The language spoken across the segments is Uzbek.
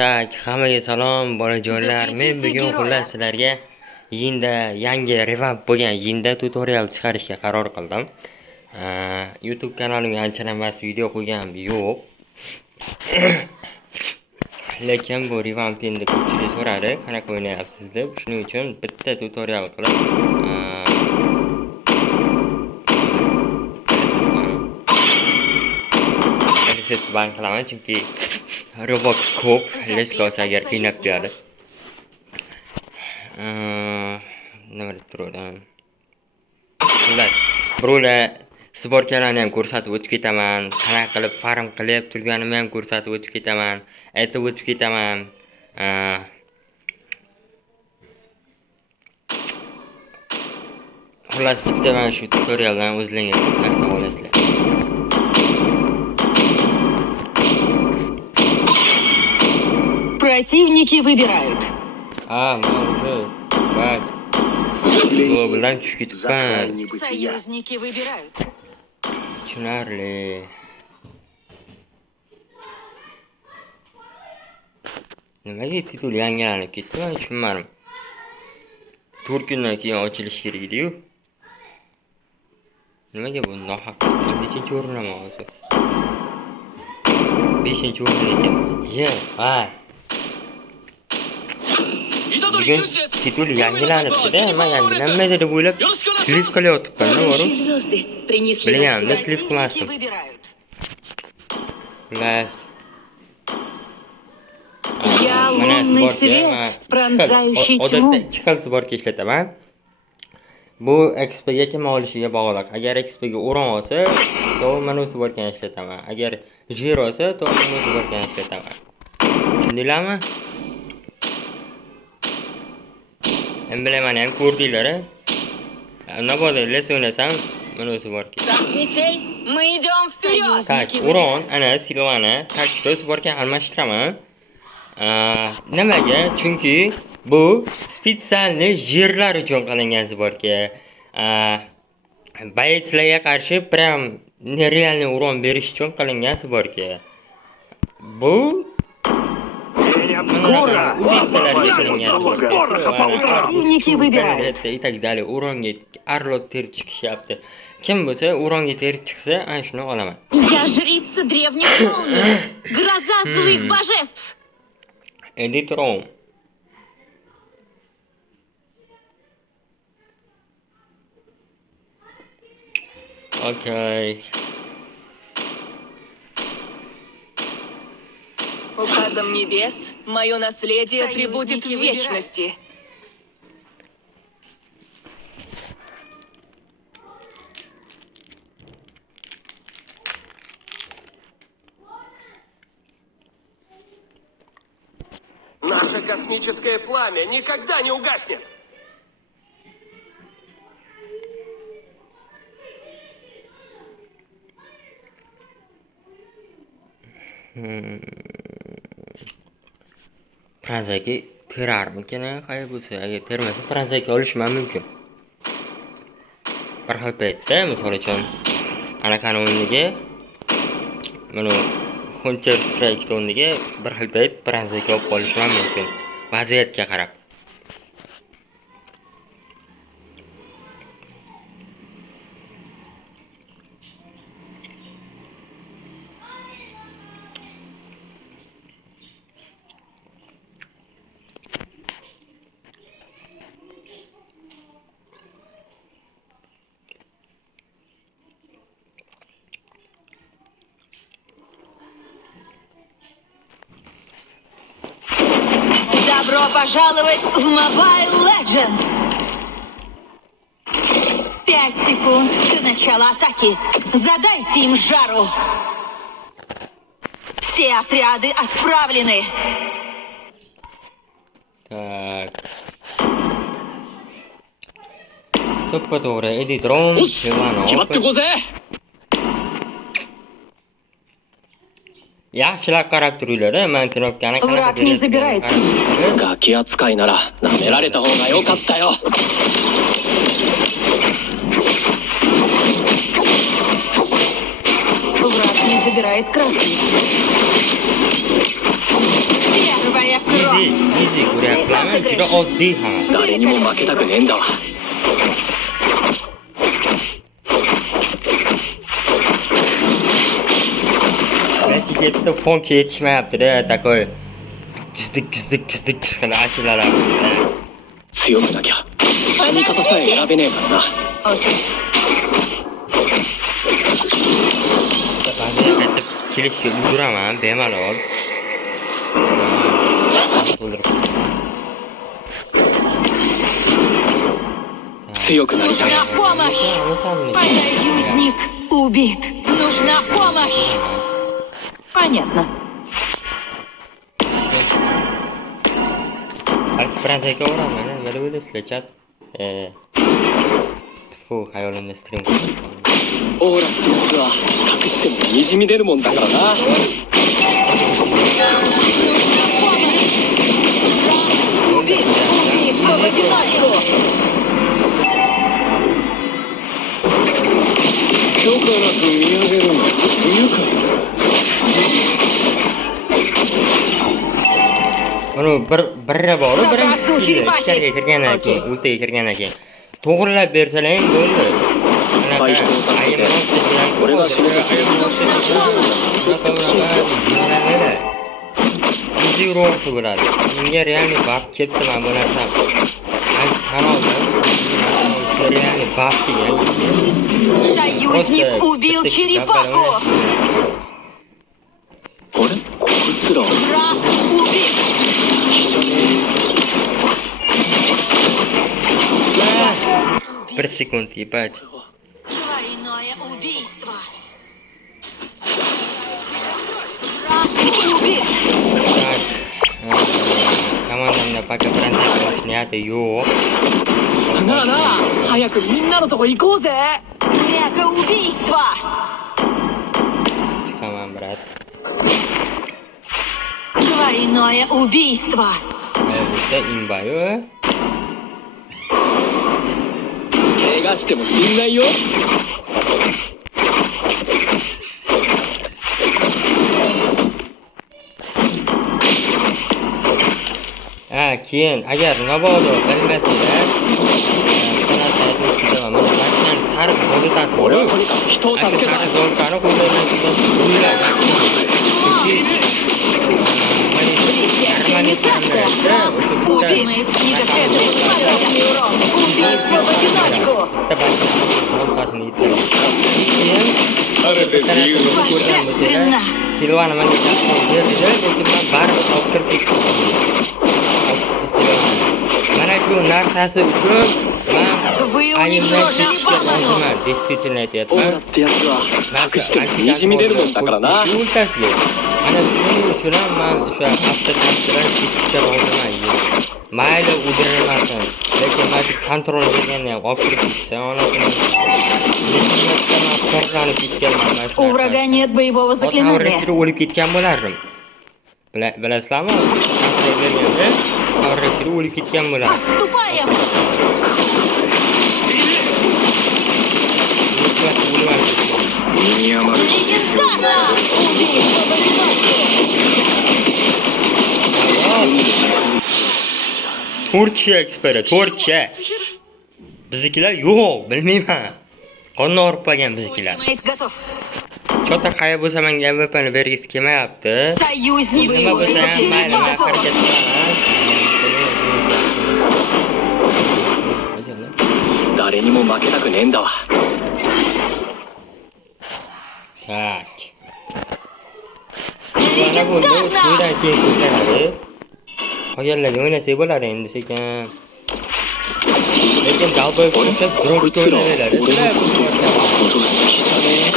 Tak, hammaga salom bolajonlar. Men bugun xullas sizlarga Yinda yangi revamp bo'lgan Yinda tutorial chiqarishga qaror qildim. YouTube kanalimga anchadan bas video qo'yganim yo'q. Lekin bu revamp endi ko'pchilik so'radi, qanaqa o'ynayapsiz deb. Shuning uchun bitta tutorial qilib ses ban qilaman chunki Roblox ko'p, leskos agar qiynab beradi. Nima deb turdim? Xullas, birovlar sborkalarni ham ko'rsatib o'tib ketaman, qanaqa qilib farm qilib turganimni ham ko'rsatib o'tib ketaman, aytib o'tib ketaman. Xullas, bitta mana shu tutorialdan o'zingizga ko'p narsa olasizlar. Противники выбирают. Уже. Бать. Bilan tushib ketibman. Союзники выбирают. Tushunarli. Nimaga titul yangilanib ketdi? Men tushunmadim. 4 kundan keyin ochilishi kerak edi-yu. Nimaga bu nohaq? Nechinchi o'rinman hozir? 5-o'rin ekan. Ha. Bugun titul yangilanibdi-da, nima yangilanmaydi deb o'ylab slip qilayotibman, to'g'ri? Bilganimda slip qilmasdim. Xullas. Я лунный свет, пронзающий тьму. Odatda 2 xil sborka ishlataman. Bu XP ga kim olishiga bog'liq. Agar XP ga o'rin olsa, to'g'ri mana shu sborkani ishlataman. Agar jir olsa, to'g'ri mana shu sborkani ishlataman. Tushundinglarmi? Men bilaman ham ko'rdinglar-a? Navoda les o'ynasam, mana shu sborka. Мы идем вперед. Tak, o'rin, ana Silvana, tak, shu sborka almashtiraman. Nimaga? Chunki bu spesialni yerlar uchun qilingan sborka. Bayitlarga qarshi prям нереальный урон berish uchun qilingan sborka. Bu Противники выбирают. И так далее. Уронga arlot terib chiqishyapti. Kim bo'lsa uronga terib chiqsa, ana shuni olaman. Я жрица древних молний, гроза злых божеств. Edit Room. Окей. Указом небес мое наследие пребудет в вечности. Наше космическое пламя никогда не угаснет. Fransiyaga terarmikan, qay bo'lsa, agar termasa Fransiyaga olishim mumkin. Bir xil paytda, misol uchun, anaqani o'rniga mana Hunter Strike o'rniga bir xil payt Fransiyaga olib qolishim mumkin. Vaziyatga qarab. Добро пожаловать в Mobile Legends. 5 секунд до начала атаки. Задайте им жару. Все отряды отправлены. Так. To'ppa-to'g'ri Edit Room, Yaxshilab qarab turinglar-da, men knopkani Враг не забирает. ガキ扱いなら舐められた方が良かったよ。Враг не забирает краски. Алая кровь. Easy ko'ryapman. Juda oddiy hamma. 誰にも負けたくねえんだわ。 Klasik bitta fon yetishmayapti-da, takoy. Kizdik qilib ashulalar. 強くなきゃ死に方さえ選べねえからな。 Окей. Ba'zida qaytib kelishga ulguraman, bemalol. O'ldirib. 強くなりたい。 Нужна помощь. Союзник убит. Нужна помощь. Понятно. Fransiyaga o'raman, nima deb o'ylaysizlar, chat? Tfu, hayolimda stream qildim. オーラってやつは隠してもにじみ出るもんだからな。 Нужна помощь. Убит. Убийство в одиночку. 許可なく見上げるの不愉快。 Mana birra bor, birinchi ichkariga kirgandan keyin, o'ltaga kirgandan keyin to'g'rilab bersalar ham bo'ldi. Anaqa ayimroq tishlan, O'rega shunga Easy ro'si bo'ladi. Menga realniy buff ketdi mana bu narsa. Tan oldim. Realniy buff kelgan. Союзник убил черепаху. あれこいつら Враг убит. Bir sekund ебать. Двойное убийство. Враг убит. Komandamda пока Fransiyaga olish niyati yo'q. なあなあ早くみんなのとこ行こうぜ。 Мега убийство. Chiqaman, brat. Двойное убийство. Bo'lsa imbayu. 怪我しても死んないよ。 Keyin agar mabodo bilmasanglar, mana bundan sariq zolotasi bor. 俺はとにかく人を助けた。 Sariq zolotani qo'ldan o'ylab Убит. Недостаточный урон. Убийство в одиночку. Божественно. Silvana menga tashlab berdi, lekin men baribir olib kirib ketdim. Mana shu narsasi uchun Вы men ayimdan уничтожили ketishga башню. roziman. Действительно オーラ aytyapman. ってやつは隠してもにじみ出るもんだからな。 O'ltasiga. Mana shuning uchun ham men o'sha avtotransportdan ketishga roziman. Mayli o'ldirilmasin, lekin mana shu kontrol deganni ham olib kirib ketsa, onasini qo'rqlanib ketganman mana shu. У врага нет боевого заклинания. Ichida o'lib ketgan bo'lardim. Bilasizlarmi? Kontrol berganda ichida o'lib ketgan bo'lardim. Отступаем. Легендарно. Убийство в одиночку. Turkiya eksperi, Turkiya. Biznikilar yo'q, bilmayman. Qonni orib qolgan biznikilar. Ультимейт готов. Chota qaya bo'lsa menga MVPni bergisi kelmayapti. Союзник Nima bo'lsa ham убит. mayli, men Готов. harakat qilaman. 誰にも負けたくねえんだわ。 Tak. Mana bu Легендарно. shundan keyin ko'rsanadi. Qolganlarga o'ynasak bo'ladi endi sekin. Lekin dalboy bo'lsa drop こいつら俺の ko'raveradi. こと好きじゃねえ。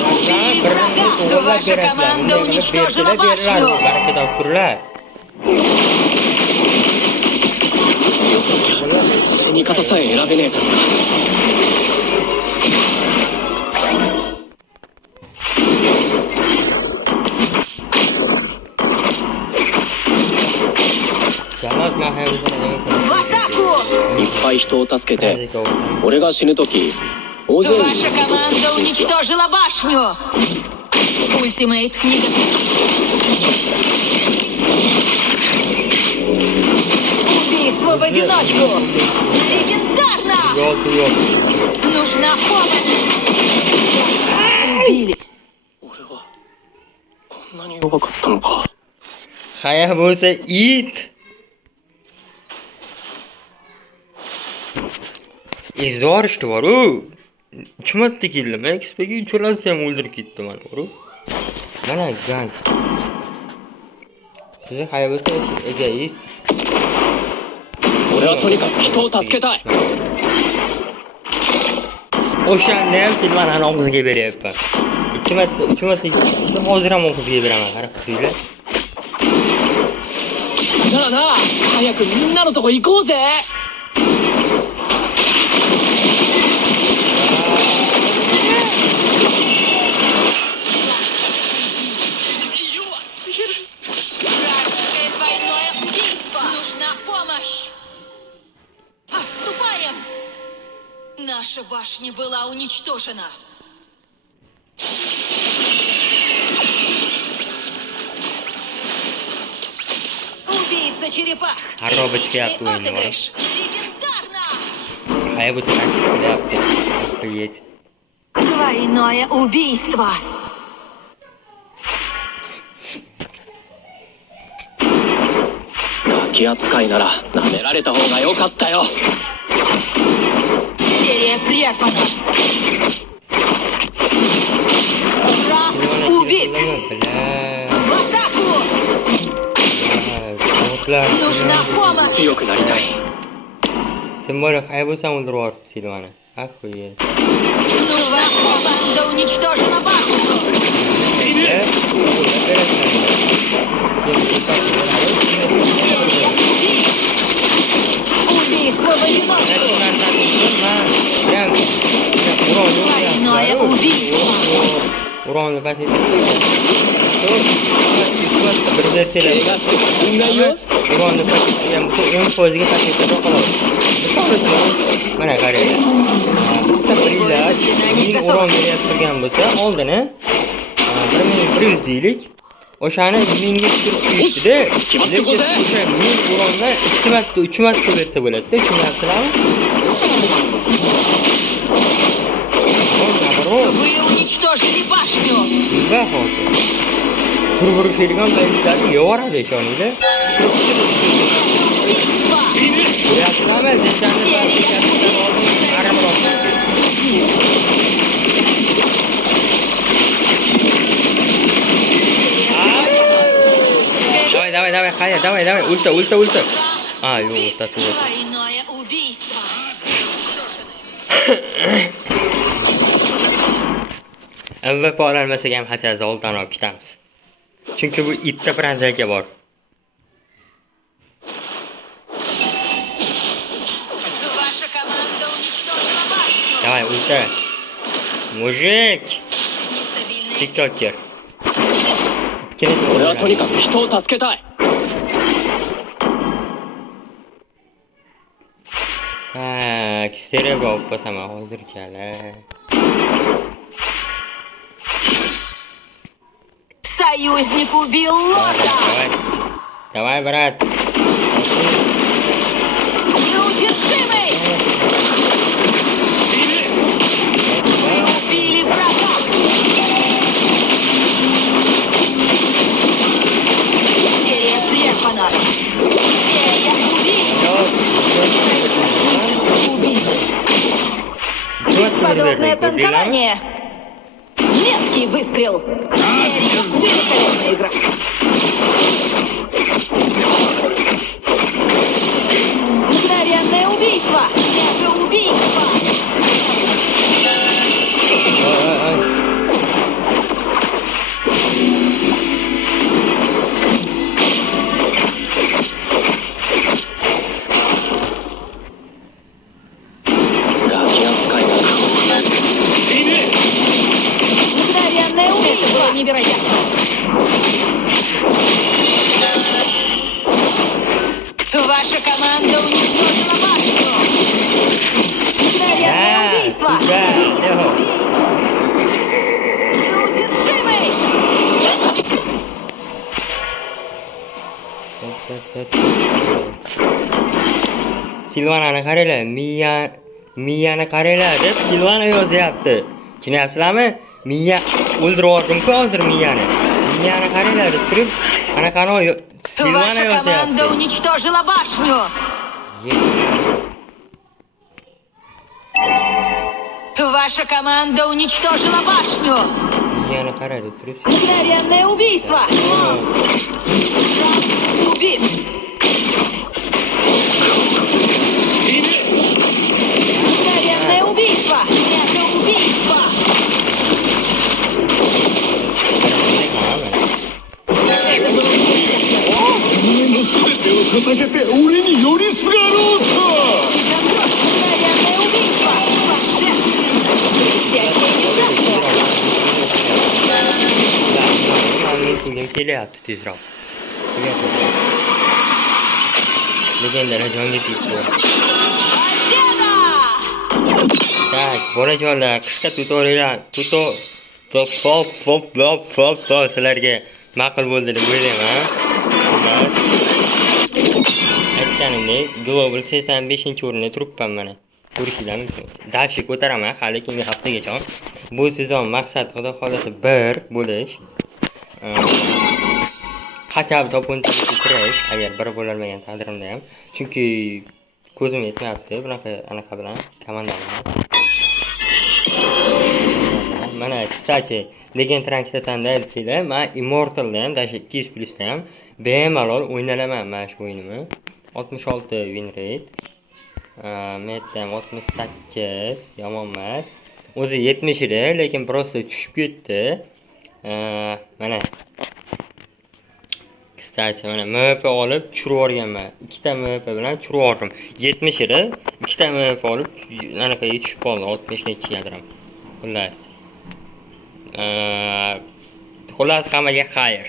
Вы убили врага. Ваша команда уничтожила башню. Baraka topkurlar. 死に方さえ選べねえからな。 Jalot mahallasiga В атаку. いっぱい人を助けて俺が死ぬ時大勢に Ваша команда уничтожила башню. Ультимейт не готов. Убийство в одиночку. Легендарно! Yok. Нужна помощь. Убили. 俺はこんなに弱かったのか。 Hayabusa it. Izvorishdi var-u. 3 marta keldim. XP'ga uchalasini ham o'ldirib ketdi mana var-u. Mana gan. Bizi Hayabusa egoist. 俺はとにかく人を助けたい。 O'shani ham filmani og'ziga beryapman. 2 marta, 3 marta hozir ham og'ziga beraman. Qarab qo'yinglar. ならな、早くみんなのとこ行こうぜ。 Вражеское двойное убийство. Нужна помощь. Отступаем. Наша башня была уничтожена. Убийца черепах. Коробочки Отличный оттуда, отыгрыш. Легендарно. Hayabusa qilyapti. Qilyapti. Двойное убийство. ガキ扱いなら舐められた方が良かったよ。 Серия прервана. Враг убит. В атаку. Нужна помощь. 強くなりたい。 Sen bora Hayabusani o'ldirib yuboribdi Silvani. Ахуеть. Нужна команда уничтожена башню. Убийство в одиночку. Двойное убийство. Uronni pasaytirib. 怪我しても問題よ。 Uronni pasaytirgan bo'lsa 10%ga pasaytirib qoladi. Mana qaranglar. Bitta prillar uron berayotgan bo'lsa, oldini 1100 deylik. O'shani 1000 ga tushirib qo'yishdi-da. Lekin o'sha 1000 uronni 2 marta, 3 marta bersa bo'ladi-da, tushunasizlarmi? Вы уничтожили башню. Va hozir. Turib urishadigan paytlarni yo'radi ishoninglar. Убийство. Ko'ryapsizlarmi? Zechanni pasaytirib oldin aramroq. Давай, Хая, давай, ульта. А, yo'q, tashlab. Двойное убийство. MVP ololmasak ham xacha zoldan olib ketamiz. Chunki bu itda Fransiyaga bor. Ваша команда уничтожила башню. Давай, ульта. Mujik, Нестабильная TikToker. 俺はとにかく人を助けたい。 Ha, Kisterega olib bosaman hozirchalar. Союзник убил лорда. Давай, брат. Неудержимый. Вы убили врага. Серия прервана. Серия убийств. Бесподобное танкование. Меткий выстрел. Серия великолепная игра. Мгновенное убийство. Мега-убийство. Мгновенное убийство. Невероятно. Ваша команда уничтожила башню. Мгновенное убийство. Неудержимый. Silvanani qaranglar, Miyani qaranglar deb Silvana yozyapti. Tushunyapsizlarmi? Miya o'ldirib yubordim-ku hozir Miyani. Miyani qaranglar deb turib, qanaqani Silvana Ваша команда yozyapti. уничтожила башню. Ваша команда уничтожила башню. Miyani qara deb turib. Мгновенное убийство. Убит. Мгновенное убийство. Это убийство. Это было невероятно. お前の全てを捧げて俺に寄りすがろうと Мгновенное убийство. Men ko'nglim kelyapti tezroq. Legendlar jonga tegdi. Tak, bolajonlar, qisqa tutorial, sizlarga ma'qul bo'ldi deb o'ylayman. Aytganimdek, Global 85-o'rinda turibman mana. Ko'rishinglar mumkin. Dashi ko'taraman hali keyingi haftagacha. Bu sezon maqsad xudo xolasa 1 bo'lish. Qachab to'pinchani kirish, agar bir bo'lolmagan taqdirimda ham. Chunki ko'zim yetmayapti anaqa bilan komanda bilan. Mana kısaca Legend Rank'da desanglar, men Immortal'da ham, dashi 200+ da ham bemalol o'ynalaman mana shu o'yinimni. 66 win rate. Metda ham 68, yomon emas. O'zi 70 edi, lekin prosta tushib ketdi. Mana kısaca mana MP olib tushirib yuborganman. 2 ta MP bilan tushirib yubordim. 70 edi, 2 ta MP olib anaqaga tushib qoldi, 60 nechigadir. Xullas. Xullas hammaga xayr.